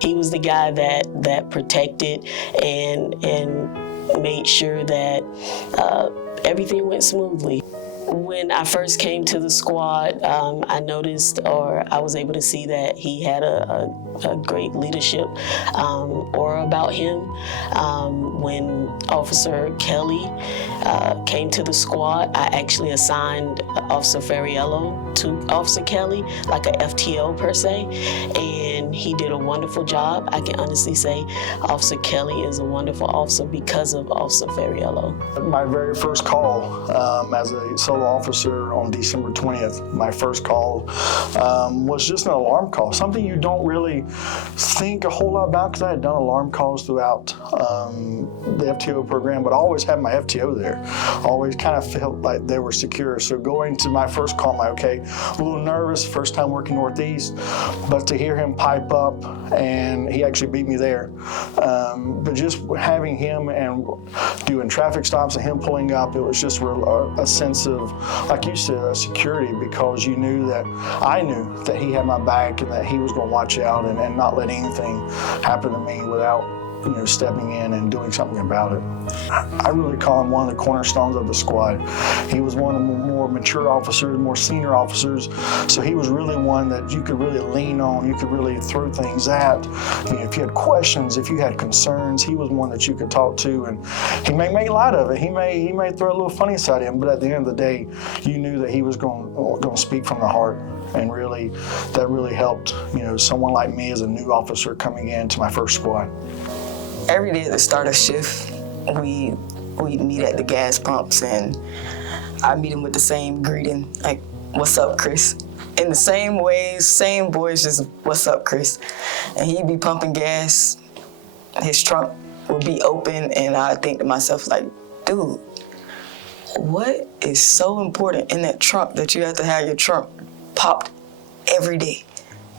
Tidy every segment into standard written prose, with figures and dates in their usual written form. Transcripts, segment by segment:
He was the guy that protected and made sure that everything went smoothly. When I first came to the squad, I noticed, or I was able to see that he had a great leadership aura about him. When Officer Kelly came to the squad, I actually assigned Officer Fariello to Officer Kelly, like a FTO per se, and he did a wonderful job. I can honestly say Officer Kelly is a wonderful officer because of Officer Fariello. My very first call as a solo officer on December 20th, my first call was just an alarm call, something you don't really think a whole lot about because I had done alarm calls throughout the FTO program, but I always had my FTO there. Always kind of felt like they were secure. So going to my first call, I'm okay, a little nervous, first time working Northeast, but to hear him pipe up, and he actually beat me there. But just having him and doing traffic stops and him pulling up, it was just a sense of, like you said, a security, because you knew that I knew that he had my back and that he was going to watch out and not let anything happen to me without stepping in and doing something about it. I really call him one of the cornerstones of the squad. He was one of the more mature officers, more senior officers, so he was really one that you could really lean on, you could really throw things at. If you had questions, if you had concerns, he was one that you could talk to, and he may make light of it. He may throw a little funny side in, but at the end of the day, you knew that he was going to speak from the heart. And really, that really helped, someone like me as a new officer coming into my first squad. Every day at the start of shift, we'd meet at the gas pumps, and I meet him with the same greeting, like, "What's up, Chris?" In the same ways, same voice, just, "What's up, Chris?" And he'd be pumping gas, his trunk would be open, and I think to myself, like, dude, what is so important in that trunk that you have to have your trunk popped every day?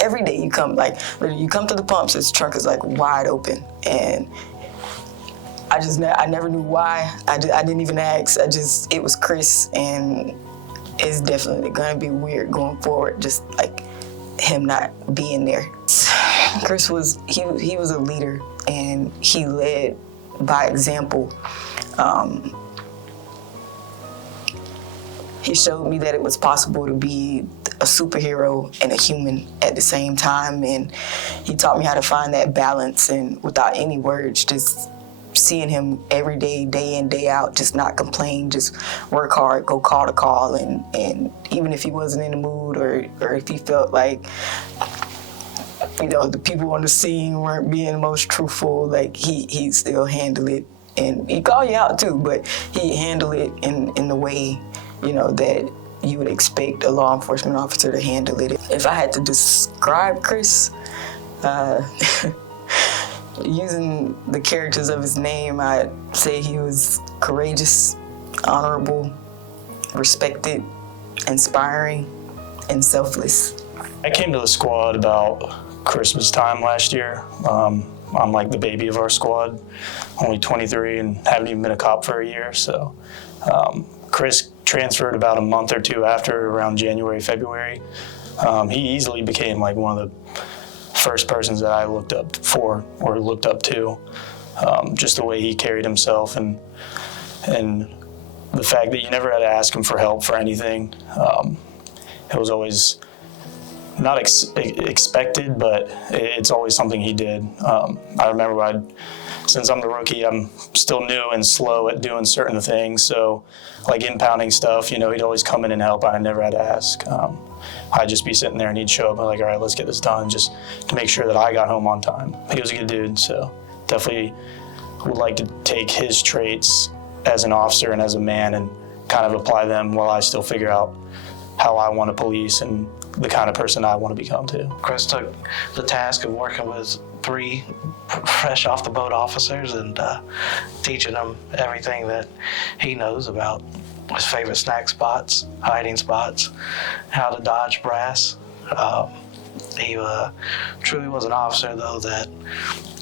Every day you come, you come to the pumps, his trunk is wide open, and I never knew why. I didn't even ask. It was Chris, and it's definitely gonna be weird going forward, just like him not being there. Chris was a leader, and he led by example. He showed me that it was possible to be a superhero and a human at the same time, and he taught me how to find that balance, and without any words, just seeing him every day, day in, day out, just not complain, just work hard, go call to call, and even if he wasn't in the mood or if he felt like the people on the scene weren't being the most truthful, he still handled it, and he called you out too, but he handled it in the way that you would expect a law enforcement officer to handle it. If I had to describe Chris, using the characters of his name, I'd say he was courageous, honorable, respected, inspiring, and selfless. I came to the squad about Christmas time last year. I'm like the baby of our squad, only 23 and haven't even been a cop for a year. So Chris transferred about a month or two after, around January, February. He easily became one of the first persons that I looked up to. Just the way he carried himself and the fact that you never had to ask him for help for anything. It was always not expected, but it's always something he did. I remember since I'm the rookie, I'm still new and slow at doing certain things. So like impounding stuff, he'd always come in and help. I never had to ask. I'd just be sitting there and he'd show up and all right, let's get this done, just to make sure that I got home on time. He was a good dude, so definitely would like to take his traits as an officer and as a man and kind of apply them while I still figure out how I want to police and the kind of person I want to become too. Chris took the task of working with 3 fresh off the boat officers and teaching them everything that he knows about his favorite snack spots, hiding spots, how to dodge brass. He truly was an officer, though, that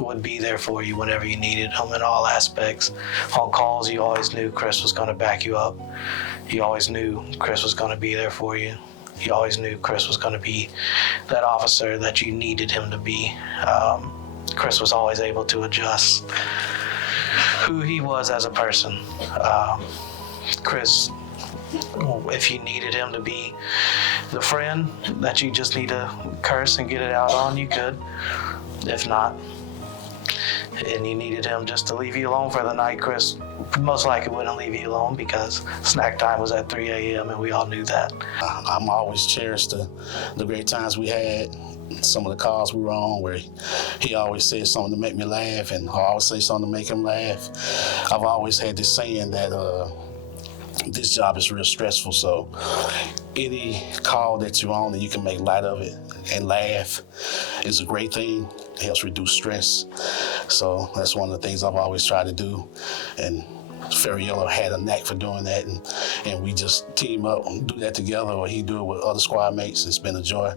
would be there for you whenever you needed him in all aspects. On calls, you always knew Chris was going to back you up. You always knew Chris was going to be there for you. You always knew Chris was going to be that officer that you needed him to be. Chris was always able to adjust who he was as a person. Chris, if you needed him to be the friend that you just need to curse and get it out on, you could. If not, and you needed him just to leave you alone for the night, Chris most likely wouldn't leave you alone because snack time was at 3 a.m. and we all knew that. I'm always cherished the great times we had, some of the calls we were on where he always said something to make me laugh, and I always say something to make him laugh. I've always had this saying that this job is real stressful, so any call that you're on and you can make light of it and laugh is a great thing. It helps reduce stress. So that's one of the things I've always tried to do. And Fariello had a knack for doing that, and we just team up and do that together, or he do it with other squad mates. It's been a joy.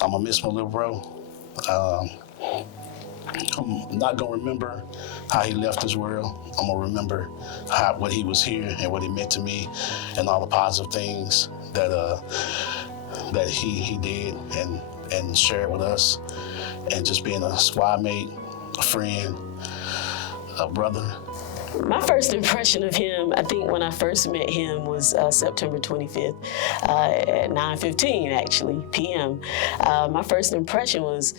I'm gonna miss my little bro. I'm not gonna remember how he left this world. I'm gonna remember what he was here and what he meant to me, and all the positive things that he did and shared with us, and just being a squad mate, a friend, a brother. My first impression of him, I think when I first met him, was September 25th at 9:15 actually, p.m. My first impression was,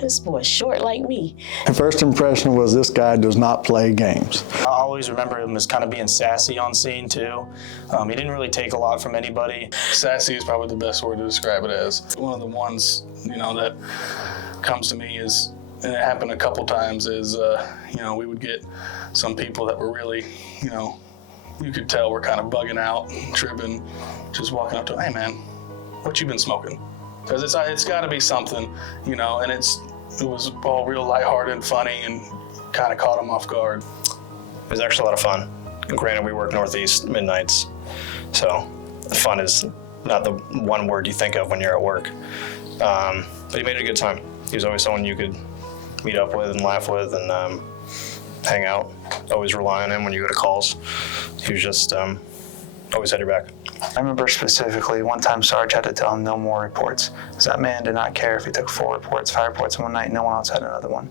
this boy's short like me. My first impression was this guy does not play games. I always remember him as kind of being sassy on scene too. He didn't really take a lot from anybody. Sassy is probably the best word to describe it as. One of the ones, that comes to me is, and it happened a couple times, is, we would get some people that were really, you could tell were kind of bugging out, tripping, just walking up to, hey man, what you been smoking? Because it's got to be something, and it was all real lighthearted and funny and kind of caught them off guard. It was actually a lot of fun. Granted, we work Northeast midnights, so fun is not the one word you think of when you're at work. But he made it a good time. He was always someone you could meet up with and laugh with and hang out. Always rely on him when you go to calls. He was just always had your back. I remember specifically one time Sarge had to tell him no more reports, because that man did not care if he took 4 reports, 5 reports in one night, no one else had another one.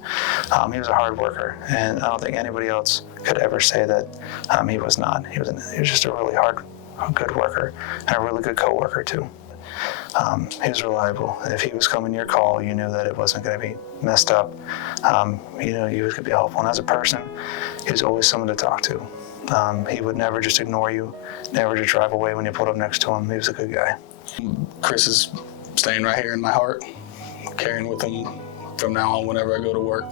He was a hard worker, and I don't think anybody else could ever say that he was not. He was just a really good worker, and a really good co-worker too. He was reliable. If he was coming to your call, you knew that it wasn't going to be messed up. You knew you could be helpful. And as a person, he was always someone to talk to. He would never just ignore you, never just drive away when you pulled up next to him. He was a good guy. Chris is staying right here in my heart, carrying with him from now on whenever I go to work.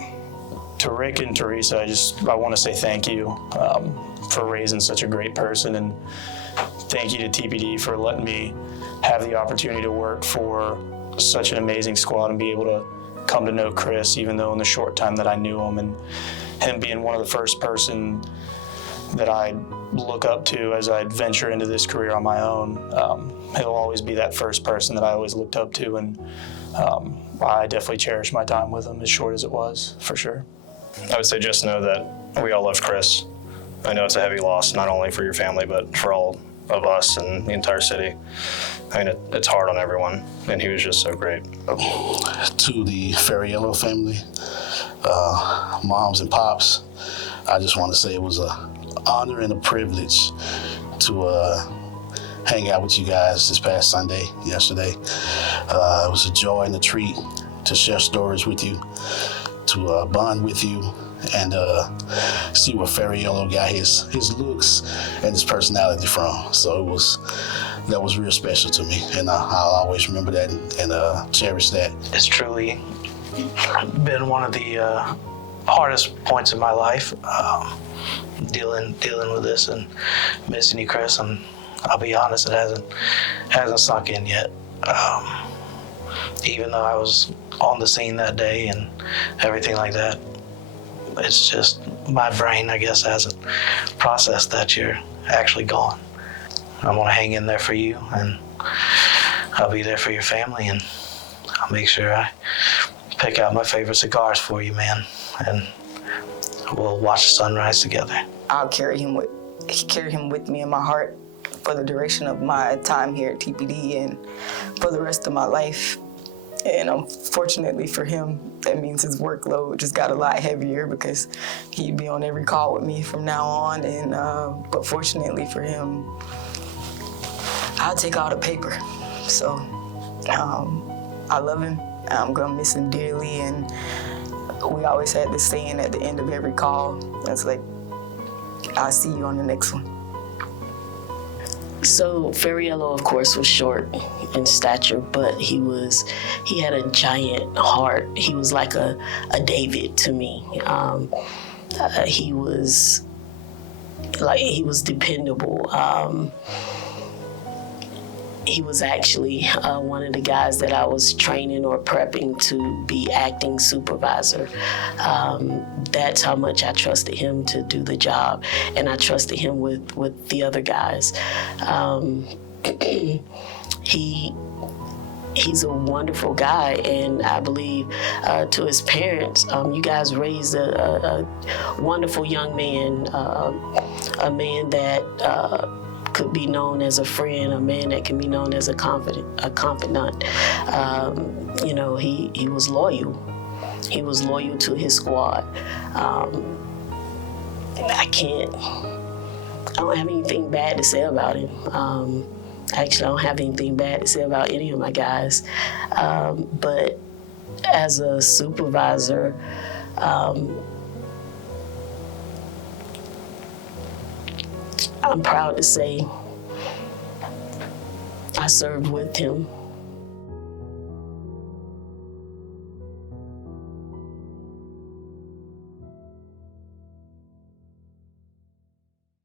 To Rick and Teresa, I want to say thank you for raising such a great person, and thank you to TPD for letting me have the opportunity to work for such an amazing squad and be able to come to know Chris, even though in the short time that I knew him, and him being one of the first person that I look up to as I venture into this career on my own. He'll always be that first person that I always looked up to, and I definitely cherish my time with him, as short as it was, for sure. I would say just know that we all love Chris. I know it's a heavy loss, not only for your family, but for all of us and the entire city. I mean, it's hard on everyone, and he was just so great. To the Fariello family, moms and pops, I just want to say it was an honor and a privilege to hang out with you guys this past Sunday, yesterday. It was a joy and a treat to share stories with you, to bond with you, and see where Fariello got his looks and his personality from. So that was real special to me, and I'll always remember that and cherish that. It's truly been one of the hardest points in my life, dealing with this and missing you, Chris. And I'll be honest, it hasn't sunk in yet. Even though I was on the scene that day and everything like that, it's just my brain, I guess, hasn't processed that you're actually gone. I'm gonna hang in there for you, and I'll be there for your family, and I'll make sure I pick out my favorite cigars for you, man, and we'll watch the sunrise together. I'll carry him with me in my heart for the duration of my time here at TPD and for the rest of my life. And unfortunately for him, that means his workload just got a lot heavier because he'd be on every call with me from now on. And but fortunately for him, I'll take all the paper. So I love him. I'm gonna miss him dearly. And we always had this saying at the end of every call. It's like, I'll see you on the next one. So Fariello, of course, was short in stature, but he had a giant heart. He was like a David to me. He was dependable. He was actually one of the guys that I was training or prepping to be acting supervisor. That's how much I trusted him to do the job, and I trusted him with the other guys. He's a wonderful guy, and I believe to his parents, you guys raised a wonderful young man, a man that could be known as a friend, a man that can be known as a confidant. You know, he was loyal. He was loyal to his squad. I don't have anything bad to say about him. Actually, I don't have anything bad to say about any of my guys. But as a supervisor, I'm proud to say I served with him.